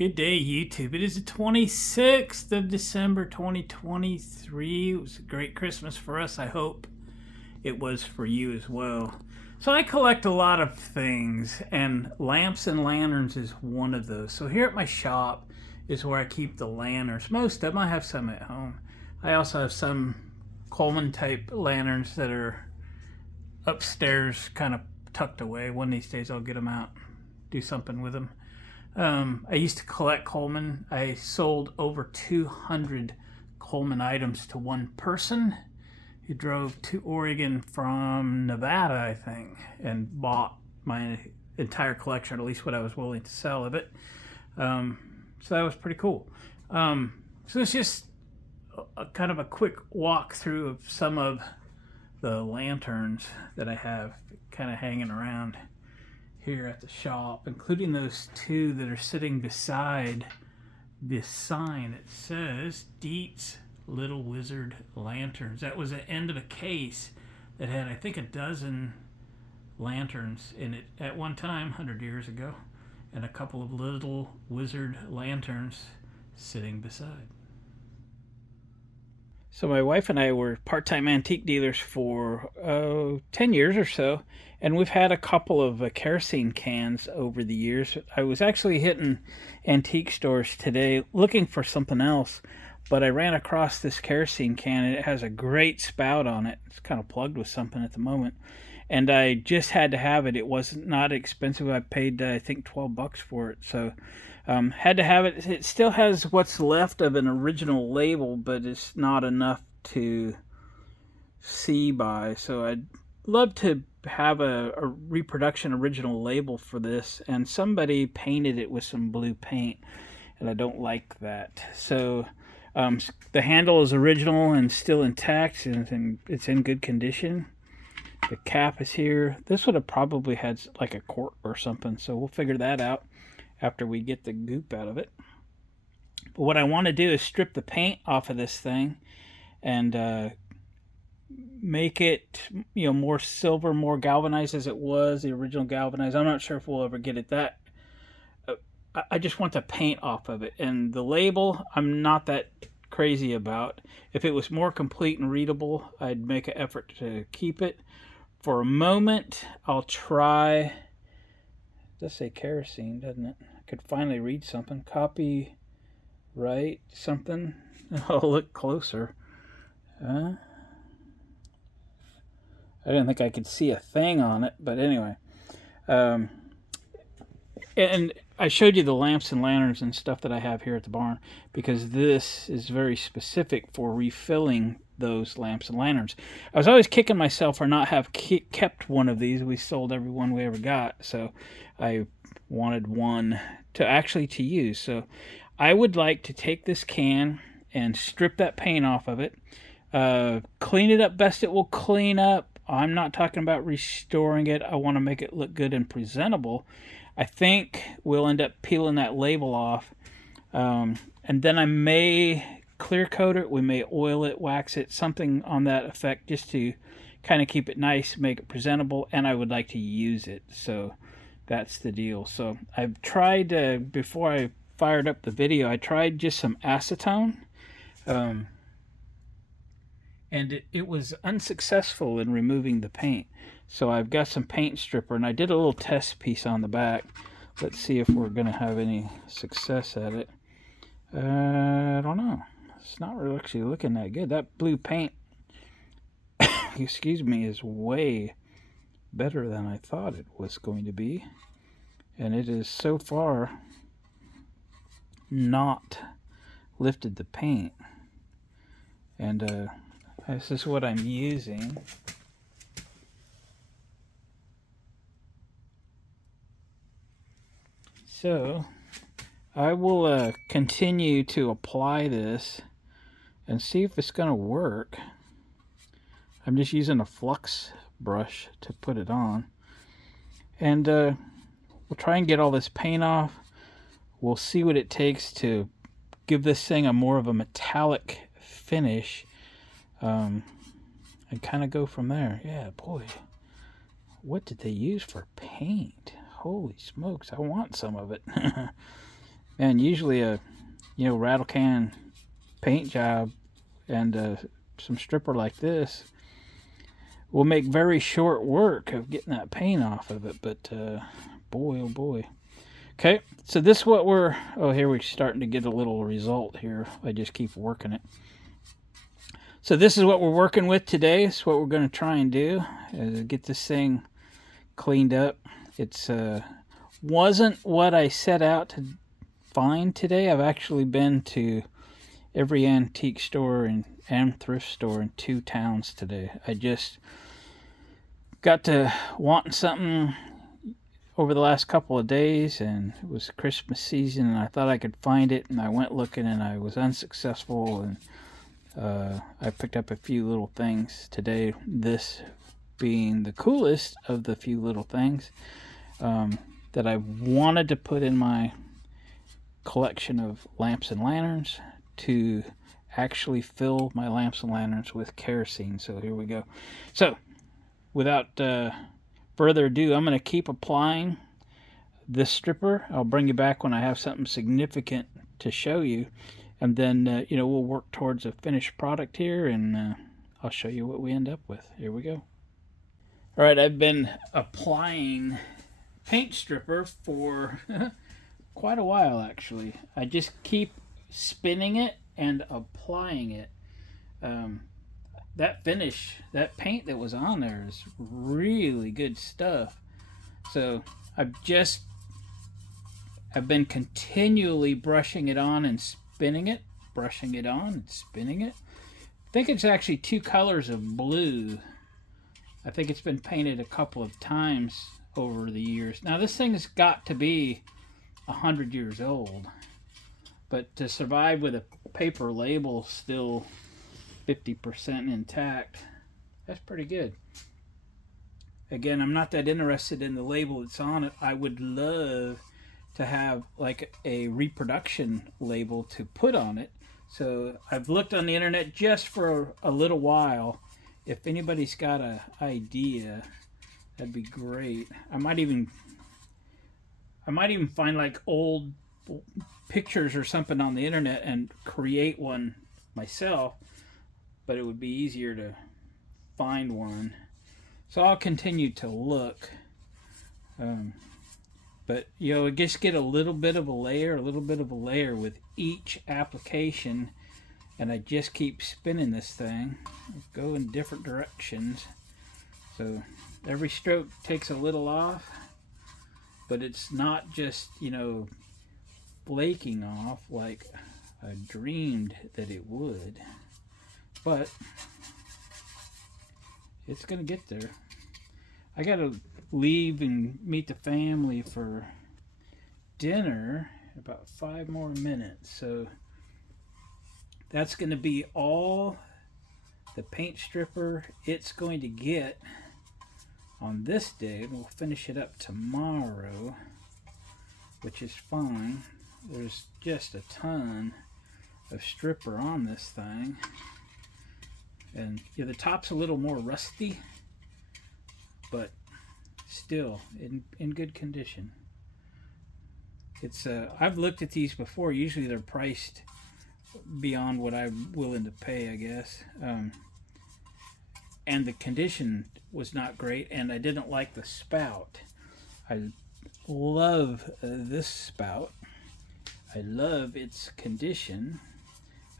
Good day, YouTube. It is the 26th of December, 2023. It was a great Christmas for us. I hope it was for you as well. So I collect a lot of things, and lamps and lanterns is one of those. So here at my shop is where I keep the lanterns. Most of them, I have some at home. I also have some Coleman type lanterns that are upstairs, kind of tucked away. One of these days I'll get them out, do something with them. I used to collect Coleman. I sold over 200 Coleman items to one person who drove to Oregon from Nevada, I think, and bought my entire collection, or at least what I was willing to sell of it. So that was pretty cool. So it's just a kind of a quick walkthrough of some of the lanterns that I have kind of hanging around here at the shop, including those two that are sitting beside this sign that says Dietz Little Wizard Lanterns. That was the end of a case that had, I think, a dozen lanterns in it at one time, 100 years ago, and a couple of little wizard lanterns sitting beside. So my wife and I were part-time antique dealers for 10 years or so, and we've had a couple of kerosene cans over the years. I was actually hitting antique stores today looking for something else, but I ran across this kerosene can, and it has a great spout on it. It's kind of plugged with something at the moment, and I just had to have it. It was not expensive. I paid, I think, $12 for it, so had to have it. It still has what's left of an original label, but it's not enough to see by. So I'd love to have a reproduction original label for this, and somebody painted it with some blue paint, and I don't like that. So the handle is original and still intact, and it's in good condition. The cap is here. This would have probably had like a cork or something, so we'll figure that out after we get the goop out of it. But what I want to do is strip the paint off of this thing and make it, more silver, more galvanized as it was, the original galvanized. I'm not sure if we'll ever get it that. I just want the paint off of it. And the label, I'm not that crazy about. If it was more complete and readable, I'd make an effort to keep it. For a moment, I'll try. It does say kerosene, doesn't it? I could finally read something. Copyright something. I'll look closer. I didn't think I could see a thing on it, but anyway. And I showed you the lamps and lanterns and stuff that I have here at the barn, because this is very specific for refilling those lamps and lanterns. I was always kicking myself for not have kept one of these. We sold every one we ever got, so I wanted one to use. So I would like to take this can and strip that paint off of it, clean it up best it will clean up. I'm not talking about restoring it. I want to make it look good and presentable. I think we'll end up peeling that label off, and then I may clear coat it. We may oil it, wax it, something on that effect, just to kind of keep it nice, make it presentable, and I would like to use it. So that's the deal. So I've tried, before I fired up the video, I tried just some acetone, and it was unsuccessful in removing the paint. So I've got some paint stripper, and I did a little test piece on the back. Let's see if we're going to have any success at it. I don't know. It's not really actually looking that good. That blue paint, excuse me, is way better than I thought it was going to be. And it is so far not lifted the paint. And this is what I'm using. So I will continue to apply this and see if it's going to work. I'm just using a flux brush to put it on. And we'll try and get all this paint off. We'll see what it takes to give this thing a more of a metallic finish, and kind of go from there. Yeah, boy. What did they use for paint? Holy smokes, I want some of it. Man, usually a rattle can paint job and some stripper like this will make very short work of getting that paint off of it. But boy, oh boy. Okay, so this is what we're. Oh, here we're starting to get a little result here. I just keep working it. So this is what we're working with today. It's what we're going to try and do. Get this thing cleaned up. It's wasn't what I set out to find today. I've actually been to every antique store and thrift store in 2 towns today. I just got to wanting something over the last couple of days, and it was Christmas season, and I thought I could find it, and I went looking, and I was unsuccessful, and I picked up a few little things today, this being the coolest of the few little things that I wanted to put in my collection of lamps and lanterns to actually fill my lamps and lanterns with kerosene. So here we go. So without further ado, I'm going to keep applying this stripper. I'll bring you back when I have something significant to show you, and then we'll work towards a finished product here, and I'll show you what we end up with. Here we go. All right, I've been applying paint stripper for quite a while, actually. I just keep spinning it and applying it. That finish, that paint that was on there is really good stuff. So I've been continually brushing it on and spinning it, brushing it on and spinning it. I think it's actually 2 colors of blue. I think it's been painted a couple of times over the years. Now this thing has got to be 100 years old, but to survive with a paper label still 50% intact, that's pretty good. Again, I'm not that interested in the label that's on it. I would love to have like a reproduction label to put on it. So I've looked on the internet just for a little while. If anybody's got an idea, that'd be great. I might even find like old pictures or something on the internet and create one myself, but it would be easier to find one. So I'll continue to look. But just get a little bit of a layer with each application, and I just keep spinning this thing. Go in different directions. So every stroke takes a little off, but it's not just, flaking off like I dreamed that it would. But it's gonna get there. I gotta leave and meet the family for dinner in about 5 more minutes, so that's gonna be all the paint stripper it's going to get on this day. We'll finish it up tomorrow, which is fine. There's just a ton of stripper on this thing, and the top's a little more rusty, but still in good condition. It's I've looked at these before. Usually they're priced beyond what I'm willing to pay, I guess. And the condition was not great, and I didn't like the spout. I love this spout. I love its condition.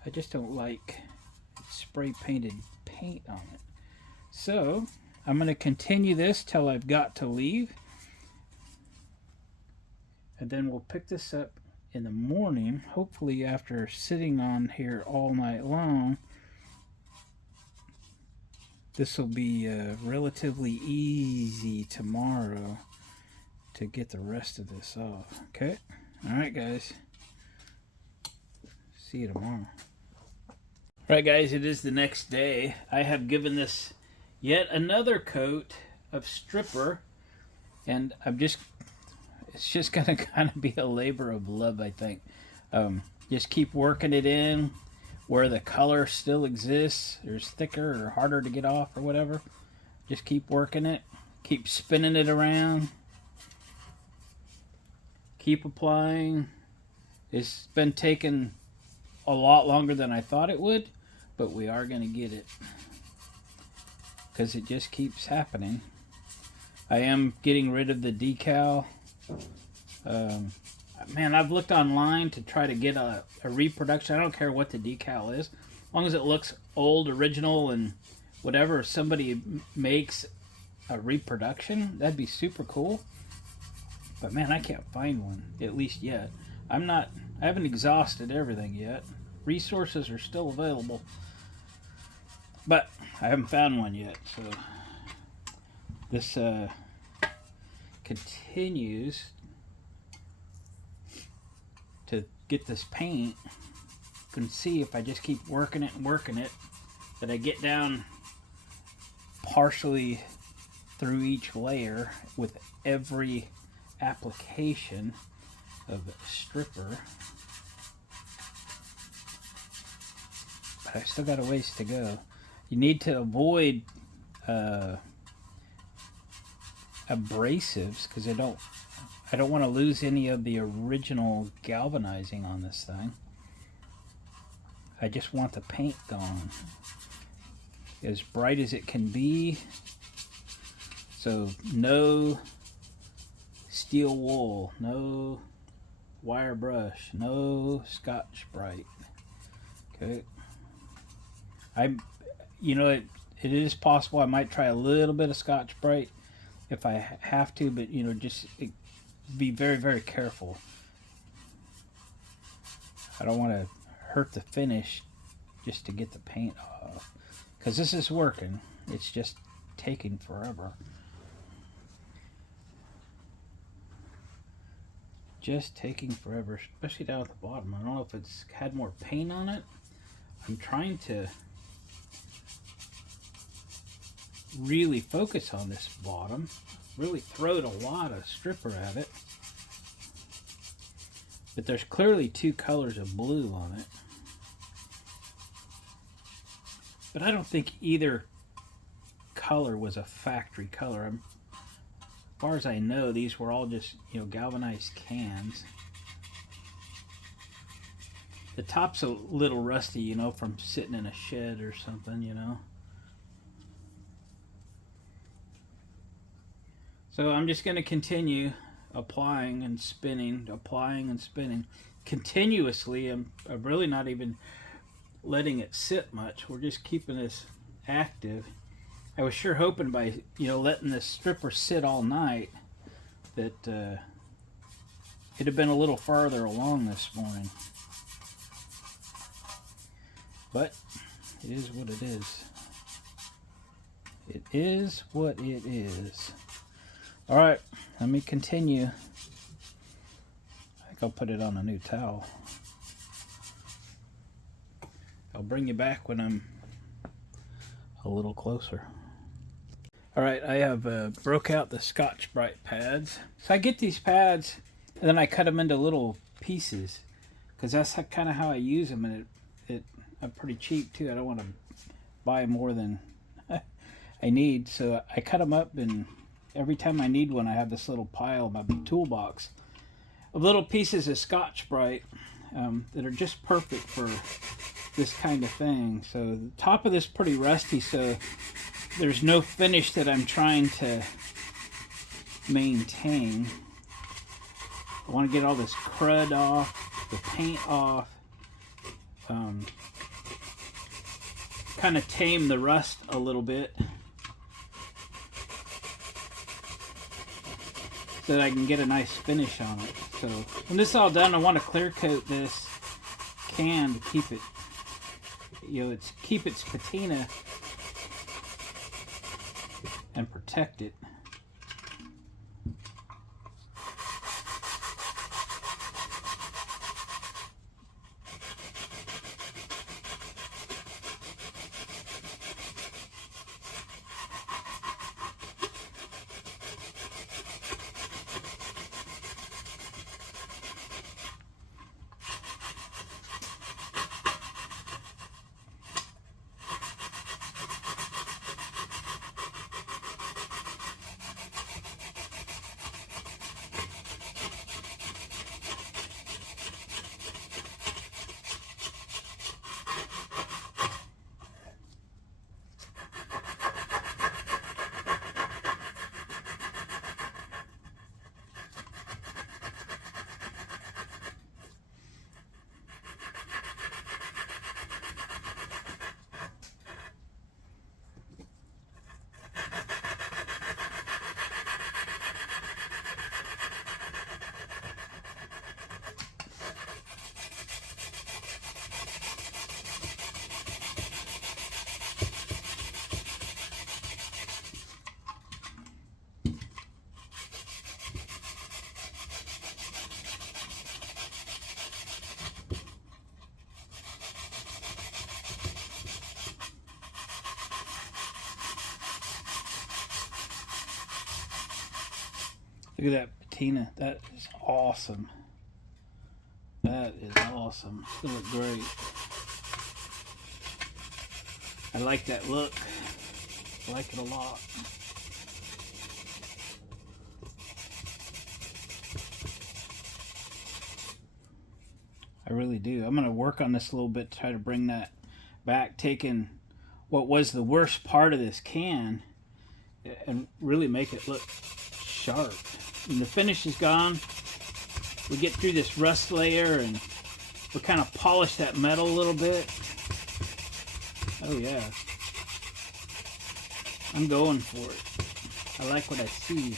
I just don't like spray painted paint on it. So I'm going to continue this till I've got to leave, and then we'll pick this up in the morning, hopefully after sitting on here all night long. This will be relatively easy tomorrow to get the rest of this off. Okay? Alright, guys. See you tomorrow. Alright, guys, it is the next day. I have given this yet another coat of stripper, and it's just going to kind of be a labor of love, I think. Just keep working it in where the color still exists, or is thicker or harder to get off or whatever. Just keep working it. Keep spinning it around. Keep applying. It's been taking a lot longer than I thought it would, but we are going to get it because it just keeps happening. I am getting rid of the decal. Um, Man, I've looked online to try to get a reproduction. I don't care what the decal is, as long as it looks old, original, and whatever. If somebody makes a reproduction, that'd be super cool. But man, I can't find one, at least yet. I haven't exhausted everything yet. Resources are still available, but I haven't found one yet. So this continues to get this paint. You can see if I just keep working it and working it, that I get down partially through each layer with every application of stripper. But I still got a ways to go. You need to avoid abrasives because I don't want to lose any of the original galvanizing on this thing. I just want the paint gone. As bright as it can be. So no steel wool, no wire brush, no Scotch-Brite. Okay. It is possible I might try a little bit of Scotch-Brite if I have to, but just be very, very careful. I don't want to hurt the finish just to get the paint off, because this is working. It's just taking forever. Just taking forever, especially down at the bottom. I don't know if it's had more paint on it. I'm trying to really focus on this bottom. Really throwed a lot of stripper at it. But there's clearly two colors of blue on it. But I don't think either color was a factory color. As far as I know, these were all just, galvanized cans. The top's a little rusty, from sitting in a shed or something, So I'm just going to continue applying and spinning continuously. I'm really not even letting it sit much. We're just keeping this active. I was sure hoping by letting this stripper sit all night that it'd have been a little farther along this morning. But it is what it is. It is what it is. All right, let me continue. I think I'll put it on a new towel. I'll bring you back when I'm a little closer. All right, I have broke out the Scotch-Brite pads. So I get these pads and then I cut them into little pieces because that's kind of how I use them, and I'm pretty cheap too. I don't want to buy more than I need, so I cut them up, and every time I need one, I have this little pile in my toolbox of little pieces of Scotch-Brite that are just perfect for this kind of thing. So the top of this is pretty rusty, so there's no finish that I'm trying to maintain. I want to get all this crud off, the paint off, kind of tame the rust a little bit, so that I can get a nice finish on it. So when this is all done, I want to clear coat this can to keep it, keep its patina and protect it. Look at that patina. That is awesome. That is awesome. It's gonna look great. I like that look. I like it a lot. I really do. I'm gonna work on this a little bit to try to bring that back, taking what was the worst part of this can and really make it look sharp. And the finish is gone. We get through this rust layer and we kind of polish that metal a little bit. Oh yeah. I'm going for it. I like what I see.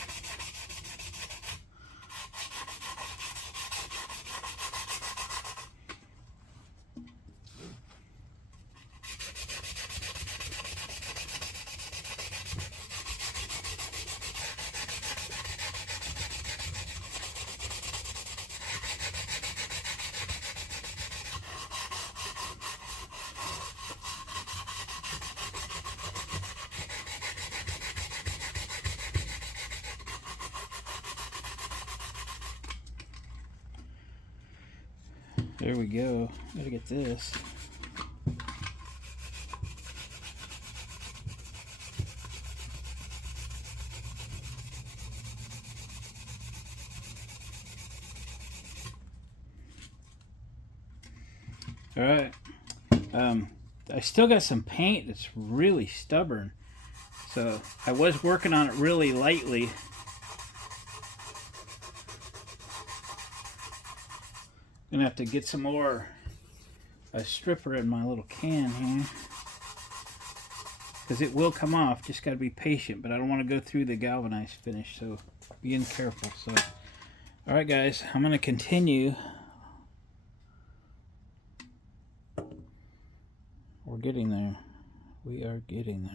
There we go. Gotta get this. All right. I still got some paint that's really stubborn. So I was working on it really lightly. Gonna have to get some more stripper in my little can here, because it will come off. Just got to be patient, but I don't want to go through the galvanized finish, so being careful. So all right guys, I'm gonna continue. We're getting there. We are getting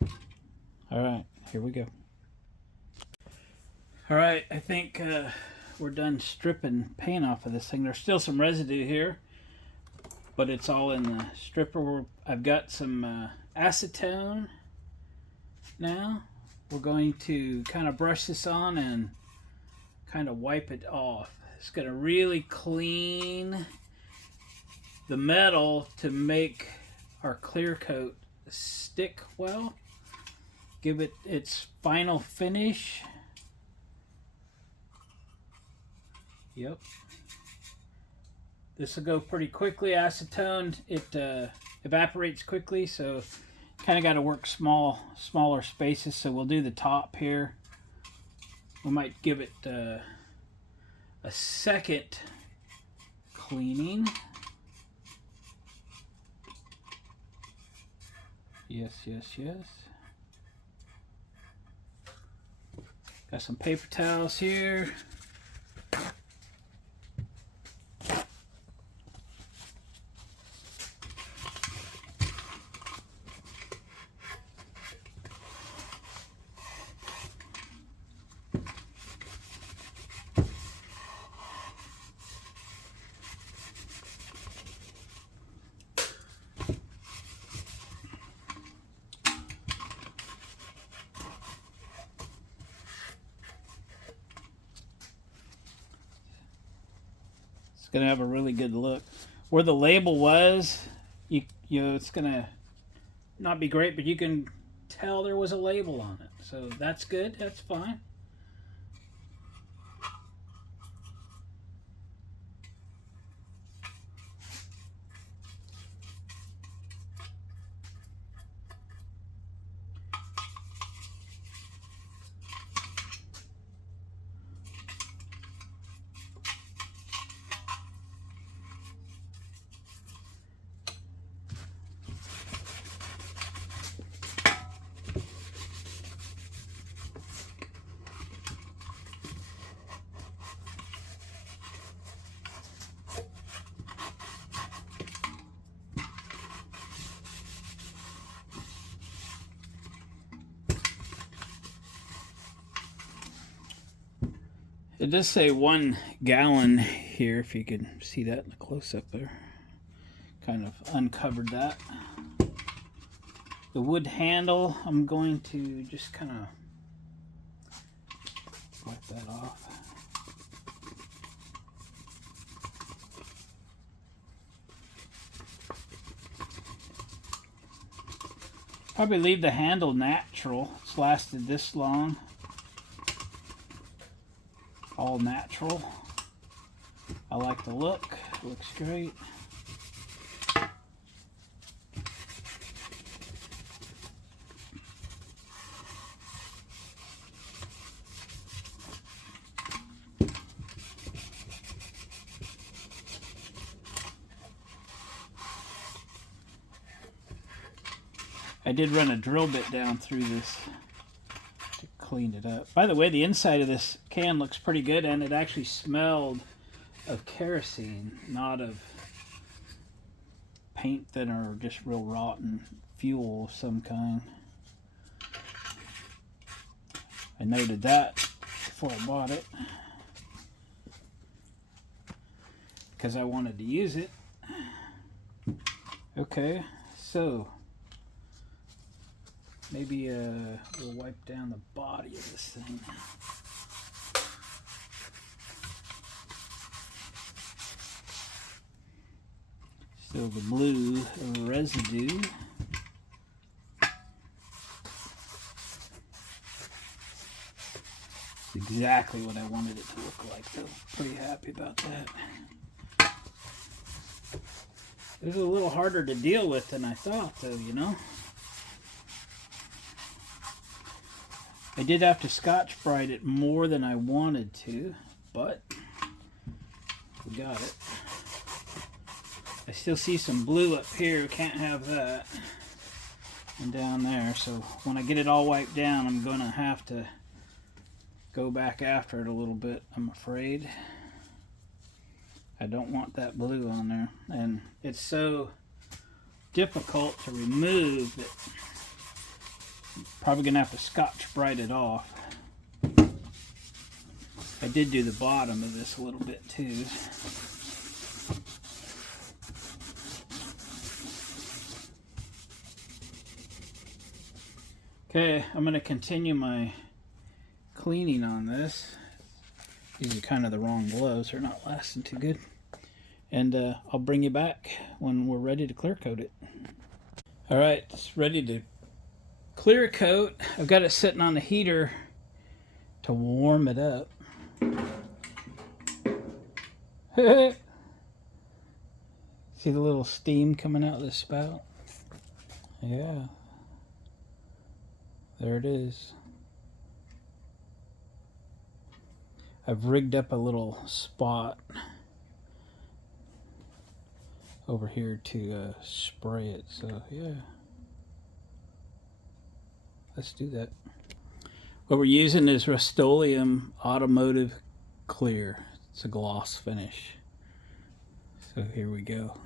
there. All right, here we go. All right, I think we're done stripping paint off of this thing. There's still some residue here, but it's all in the stripper. I've got some acetone now. We're going to kind of brush this on and kind of wipe it off. It's going to really clean the metal to make our clear coat stick well. Give it its final finish. Yep. This will go pretty quickly. Acetone, it evaporates quickly, so kind of got to work smaller spaces. So we'll do the top here. We might give it a second cleaning. Yes, yes, yes. Got some paper towels here. Gonna have a really good look. Where the label was, you know, it's gonna not be great, but you can tell there was a label on it, so that's good. That's fine. It does say 1 gallon here, if you can see that in the close-up there. Kind of uncovered that. The wood handle, I'm going to just kind of Wipe that off. Probably leave the handle natural. It's lasted this long. All natural. I like the look. It looks great. I did run a drill bit down through this to clean it up. By the way, the inside of this can looks pretty good, and it actually smelled of kerosene, not of paint thin or just real rotten fuel of some kind. I noted that before I bought it because I wanted to use it. Okay, so maybe we'll wipe down the body of this thing. Still the blue residue. It's exactly what I wanted it to look like, so pretty happy about that. It was a little harder to deal with than I thought, though, you know. I did have to Scotch-Brite it more than I wanted to, but we got it. I still see some blue up here. We can't have that. And down there. So when I get it all wiped down, I'm going to have to go back after it a little bit, I'm afraid. I don't want that blue on there. And it's so difficult to remove that I'm probably going to have to Scotch-Brite it off. I did do the bottom of this a little bit too. Okay, I'm going to continue my cleaning on this. These are kind of the wrong gloves. They're not lasting too good. And I'll bring you back when we're ready to clear coat it. Alright, it's ready to clear coat. I've got it sitting on the heater to warm it up. See the little steam coming out of the spout? Yeah. There it is. I've rigged up a little spot over here to spray it, so yeah. Let's do that. What we're using is Rust-Oleum Automotive Clear. It's a gloss finish. So here we go.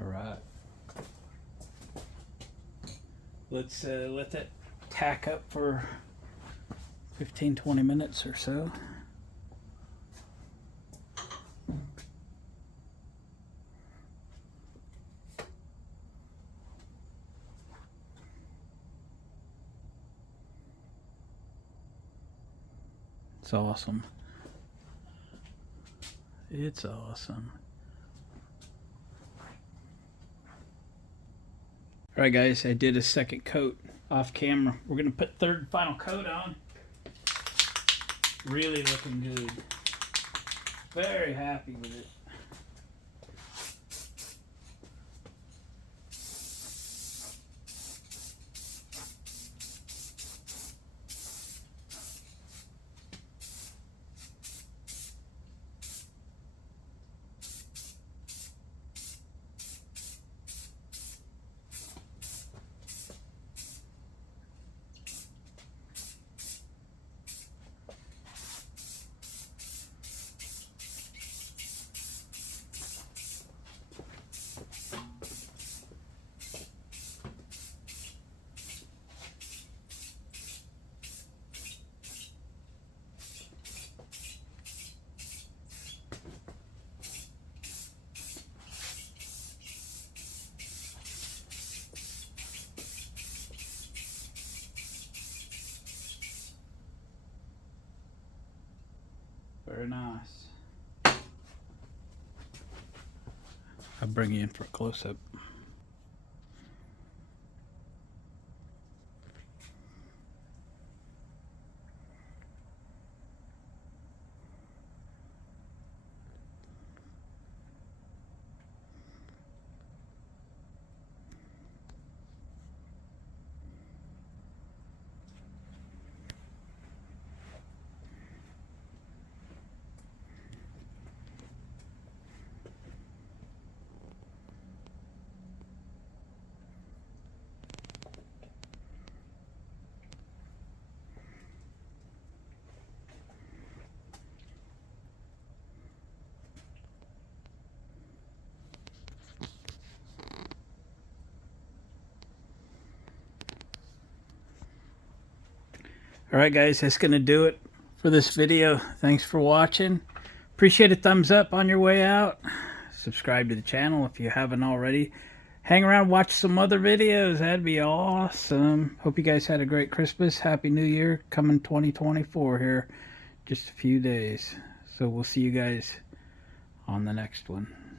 Alright. Let's let that tack up for 15-20 minutes or so. It's awesome. It's awesome. Alright guys, I did a second coat off camera. We're going to put third and final coat on. Really looking good. Very happy with it. Very nice. I'll bring you in for a close-up. Alright guys, that's going to do it for this video. Thanks for watching. Appreciate a thumbs up on your way out. Subscribe to the channel if you haven't already. Hang around, watch some other videos. That'd be awesome. Hope you guys had a great Christmas. Happy New Year. Coming 2024 here. Just a few days. So we'll see you guys on the next one.